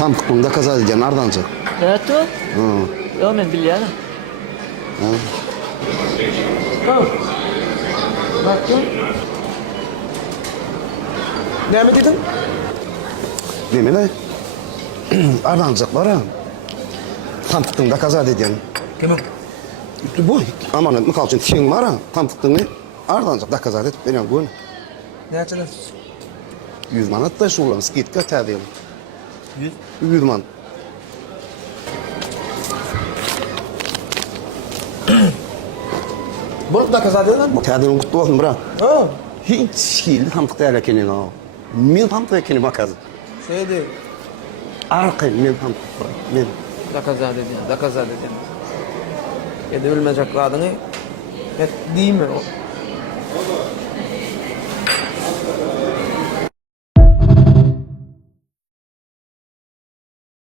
Tam kutunda kaza edeceğim. Ardancı. Evet o. Hı. Yo men bilýärem. Ha. Baktım. Näme dedin? Demeli. Ardancık var ha. Tam kutunda kaza edeceğim. Kimim? Bu amanet mi kalçın tiyin var ha. Tam kutunda Ardancık da kaza edip benim gün. Näçeler? 100 manat da şulan skitka tädil. 100. 100 man. Bolup da kaza dedin mi? Tädil kutlu olsun bra. Ha. Hiç hildi tam kutaya ekeni o. Min tam kutaya ekeni bakaz. Şeydi. Arkay min tam kutaya. Min. Da kaza dedin. Da kaza dedin. Ede bilmeyecek kadını. Et değil mi o?